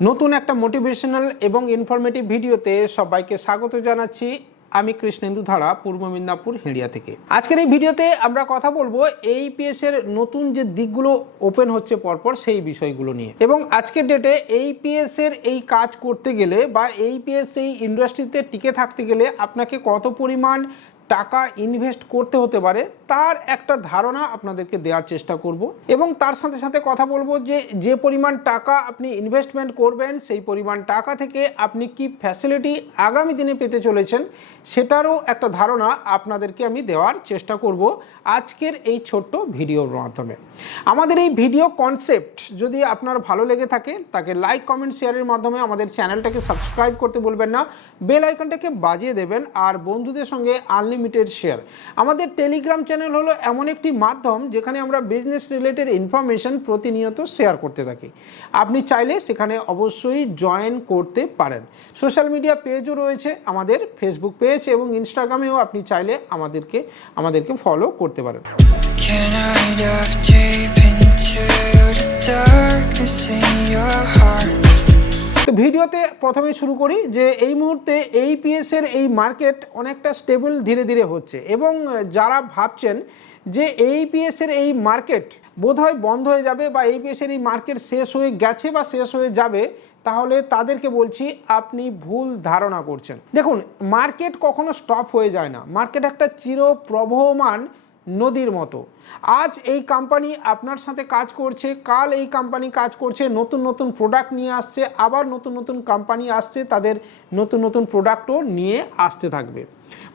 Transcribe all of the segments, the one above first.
নতুন একটা মোটিভেশনাল এবং ইনফরমেটিভ ভিডিওতে সবাইকে স্বাগত জানাচ্ছি। আমি কৃষ্ণেন্দু ধারা, পূর্ব মিদনাপুর, হিঁড়িয়া থেকে। আজকের এই ভিডিওতে আমরা কথা বলব এইপিএস এর নতুন যে দিকগুলো ওপেন হচ্ছে পরপর সেই বিষয়গুলো নিয়ে। এবং আজকের ডেটে এইপিএস এর এই কাজ করতে গেলে বা এইপিএস এই ইন্ডাস্ট্রিতে টিকে থাকতে গেলে আপনাকে কত পরিমাণ টাকা ইনভেস্ট করতে হতে পারে, তার একটা ধারণা আপনাদেরকে দেওয়ার চেষ্টা করব। এবং তার সাথে সাথে কথা বলব যে যে পরিমাণ টাকা আপনি ইনভেস্টমেন্ট করবেন, সেই পরিমাণ টাকা থেকে আপনি কি ফ্যাসিলিটি আগামী দিনে পেতে চলেছেন, সেটারও একটা ধারণা আপনাদেরকে আমি দেওয়ার চেষ্টা করব আজকের এই ছোট্ট ভিডিওর মাধ্যমে। আমাদের এই ভিডিও কনসেপ্ট যদি আপনার ভালো লেগে থাকে, তাকে লাইক কমেন্ট শেয়ারের মাধ্যমে আমাদের চ্যানেলটাকে সাবস্ক্রাইব করতে বলবেন না বেল আইকনটাকে বাজিয়ে দেবেন, আর বন্ধুদের সঙ্গে আনলিমিটেড শেয়ার আমাদের টেলিগ্রাম চ্যানেল হলো এমন একটি মাধ্যম যেখানে আমরা বিজনেস রিলেটেড ইনফরমেশন প্রতিনিয়ত শেয়ার করতে থাকি। আপনি চাইলে সেখানে অবশ্যই জয়েন করতে পারেন। সোশ্যাল মিডিয়া পেজও রয়েছে আমাদের ফেসবুক পেজ এবং ইনস্টাগ্রামেও আপনি চাইলে আমাদেরকে আমাদেরকে ফলো করতে পারেন। Darkness in your heart? তো ভিডিওতে প্রথমে শুরু করি যে এই মুহূর্তে এই পিএসের এই মার্কেট অনেকটা স্টেবল ধীরে ধীরে হচ্ছে এবং যারা ভাবছেন যে এই পিএসের এই মার্কেট বোধহয় বন্ধ হয়ে যাবে বা এই পিএসের এই মার্কেট শেষ হয়ে গেছে বা শেষ হয়ে যাবে, তাহলে তাদেরকে বলছি আপনি ভুল ধারণা করছেন। দেখুন, মার্কেট কখনো স্টপ হয়ে যায় না। মার্কেট একটা চিরপ্রবহমান নদীর মতো। আজ এই কোম্পানি আপনার সাথে কাজ করছে, কাল এই কোম্পানি কাজ করছে, নতুন নতুন প্রোডাক্ট নিয়ে আসছে, আবার নতুন নতুন কোম্পানি আসছে, তাদের নতুন নতুন প্রোডাক্টও নিয়ে আসতে থাকবে।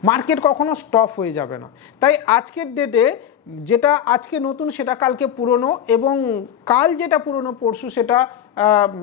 মার্কেট কখনো স্টপ হয়ে যাবে না। তাই আজকের ডেটে যেটা আজকে নতুন, সেটা কালকে পুরনো এবং কাল যেটা পুরনো, পরশু সেটা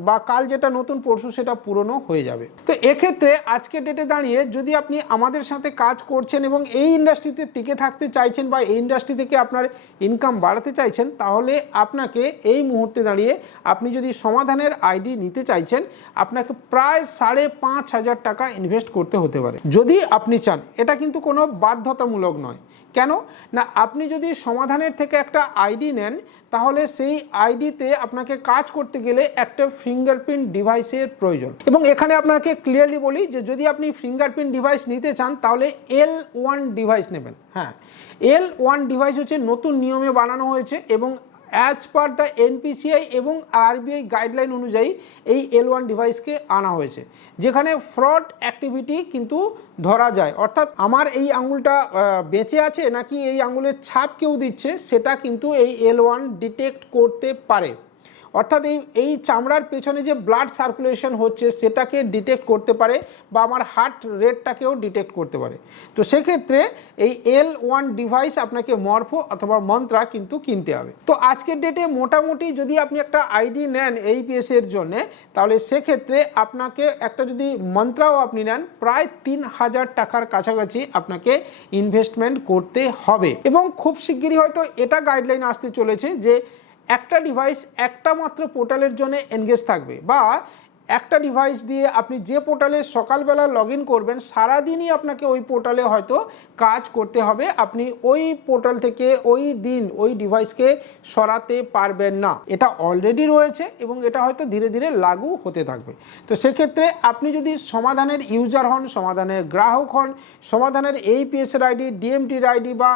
বা কাল যেটা নতুন, পরশু সেটা পুরনো হয়ে যাবে। তো এক্ষেত্রে আজকের ডেটে দাঁড়িয়ে যদি আপনি আমাদের সাথে কাজ করছেন এবং এই ইন্ডাস্ট্রিতে টিকে থাকতে চাইছেন বা এই ইন্ডাস্ট্রি থেকে আপনার ইনকাম বাড়াতে চাইছেন, তাহলে আপনাকে এই মুহূর্তে দাঁড়িয়ে আপনি যদি সমাধানের আইডি নিতে চাইছেন, আপনাকে প্রায় সাড়ে পাঁচ হাজার টাকা ইনভেস্ট করতে হতে পারে। যদি আপনি চান, এটা কিন্তু কোনো বাধ্যতামূলক নয়। কেন? না, আপনি যদি সমাধানের থেকে একটা আইডি নেন, তাহলে সেই আইডিতে আপনাকে কাজ করতে গেলে একটা ফিঙ্গারপ্রিন্ট ডিভাইসের প্রয়োজন। এবং এখানে আপনাকে ক্লিয়ারলি বলি যে, যদি আপনি ফিঙ্গারপ্রিন্ট ডিভাইস নিতে চান, তাহলে এল ওয়ান ডিভাইস নেবেন। হ্যাঁ এল ওয়ান ডিভাইস হচ্ছে নতুন নিয়মে বানানো হয়েছে এবং অ্যাজ পার দ্য এনপিসিআই এবং আরবিআই গাইডলাইন অনুযায়ী এই এল ওয়ান ডিভাইসকে আনা হয়েছে। যেখানে ফ্রড অ্যাক্টিভিটি কিন্তু ধরা যায়। অর্থাৎ আমার এই আঙুলটা বেঁচে আছে নাকি এই আঙুলের ছাপ কেউ দিচ্ছে, সেটা কিন্তু এই এল ওয়ান ডিটেক্ট করতে পারে। অর্থাৎ এই এই চামড়ার পেছনে যে ব্লাড সার্কুলেশন হচ্ছে, সেটাকে ডিটেক্ট করতে পারে বা আমার হার্ট রেটটাকেও ডিটেক্ট করতে পারে। তো সেক্ষেত্রে এই এল ওয়ান ডিভাইস আপনাকে মরফো অথবা মন্ত্রা কিন্তু কিনতে হবে। তো আজকের ডেটে মোটামুটি যদি আপনি একটা আইডি নেন এই এর জন্য, তাহলে সেক্ষেত্রে আপনাকে একটা যদি মন্ত্রাও আপনি নেন, প্রায় তিন হাজার টাকার কাছাকাছি আপনাকে ইনভেস্টমেন্ট করতে হবে। এবং খুব শিগগিরই হয়তো এটা গাইডলাইন আসতে চলেছে যে একটা ডিভাইস একটা মাত্র পোর্টালের জন্য এনগেজ থাকবে বা একটা ডিভাইস দিয়ে আপনি যে পোর্টালে সকালবেলা লগ ইন করবেন, সারাদিনই আপনাকে ওই পোর্টালে হয়তো কাজ করতে হবে। আপনি ওই পোর্টাল থেকে ওই দিন ওই ডিভাইসকে সরাতে পারবেন না। এটা অলরেডি রয়েছে এবং এটা হয়তো ধীরে ধীরে লাগু হতে থাকবে। তো সেক্ষেত্রে আপনি যদি সমাধানের ইউজার হন, সমাধানের গ্রাহক হন, সমাধানের এই পিএসের আইডি ডিএমটির আইডি বা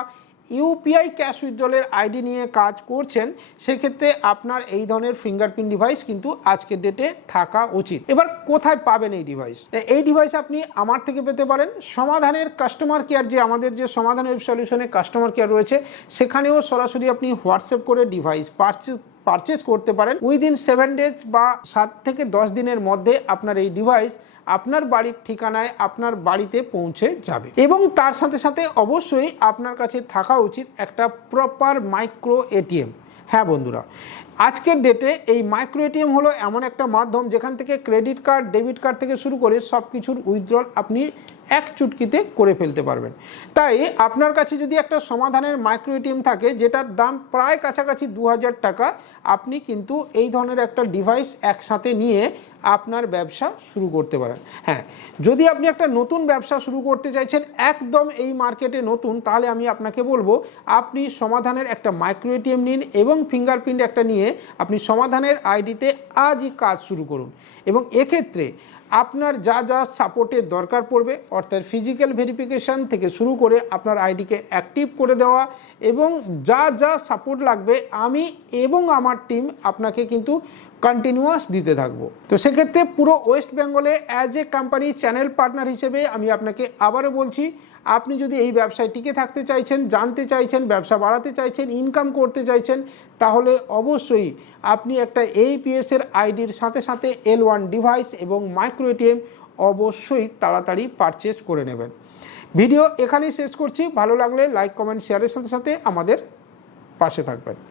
ইউপিআই ক্যাশ উইথড্রলের আইডি নিয়ে কাজ করছেন, সেক্ষেত্রে আপনার এই ধরনের ফিঙ্গারপ্রিন্ট ডিভাইস কিন্তু আজকের ডেটে থাকা উচিত। এবার কোথায় পাবেন এই ডিভাইস এই ডিভাইস আপনি আমার থেকে পেতে পারেন। সমাধানের কাস্টমার কেয়ার যে আমাদের যে সমাধান ওয়েব সলিউশনে কাস্টমার কেয়ার রয়েছে, সেখানেও সরাসরি আপনি হোয়াটসঅ্যাপ করে ডিভাইস পারচেজ পারচেজ করতে পারেন। উইদিন সেভেন ডেজ বা সাত থেকে দশ দিনের মধ্যে আপনার এই ডিভাইস আপনার বাড়ির ঠিকানায় আপনার বাড়িতে পৌঁছে যাবে। এবং তার সাথে সাথে অবশ্যই আপনার কাছে থাকা উচিত একটা প্রপার মাইক্রো এটিএম হ্যাঁ বন্ধুরা আজকের ডেটে এই মাইক্রো এটিএম হলো এমন একটা মাধ্যম যেখান থেকে ক্রেডিট কার্ড ডেবিট কার্ড থেকে শুরু করে সব কিছুর উইথড্রল আপনি এক চুটকিতে করে ফেলতে পারবেন। তাই আপনার কাছে যদি একটা সমাধানের মাইক্রো এটিএম থাকে, যেটার দাম প্রায় কাছাকাছি দু হাজার টাকা, আপনি কিন্তু এই ধরনের একটা ডিভাইস একসাথে নিয়ে আপনার ব্যবসা শুরু করতে পারেন। হ্যাঁ যদি আপনি একটা নতুন ব্যবসা শুরু করতে চাইছেন, একদম এই মার্কেটে নতুন, তাহলে আমি আপনাকে বলব, আপনি সমাধানের একটা মাইক্রো এটিএম নিন এবং ফিঙ্গারপ্রিন্ট একটা নিয়ে আপনি সমাধানের আইডিতে আজই কাজ শুরু করুন। এবং এক্ষেত্রে আপনার যা যা সাপোর্টের দরকার পড়বে, অর্থাৎ ফিজিক্যাল ভেরিফিকেশান থেকে শুরু করে আপনার আইডিকে অ্যাক্টিভ করে দেওয়া এবং যা যা সাপোর্ট লাগবে, আমি এবং আমার টিম আপনাকে কিন্তু কন্টিনিউয়াস দিতে থাকব। তো সেক্ষেত্রে পুরো ওয়েস্ট বেঙ্গলে as a company channel partner হিসেবে আমি আপনাকে আবারও বলছি, আপনি যদি এই ব্যবসায় টিকে থাকতে চাইছেন, জানতে চাইছেন, ব্যবসা বাড়াতে চাইছেন ইনকাম করতে চাইছেন, তাহলে অবশ্যই আপনি একটা এইপিএস এর আইডির সাথে সাথে এল ওয়ান ডিভাইস এবং মাইক্রো এটিএম অবশ্যই তাড়াতাড়ি পারচেজ করে নেবেন। ভিডিও এখানেই শেষ করছি। ভালো লাগলে লাইক কমেন্ট শেয়ারের সাথে সাথে আমাদের পাশে থাকবেন।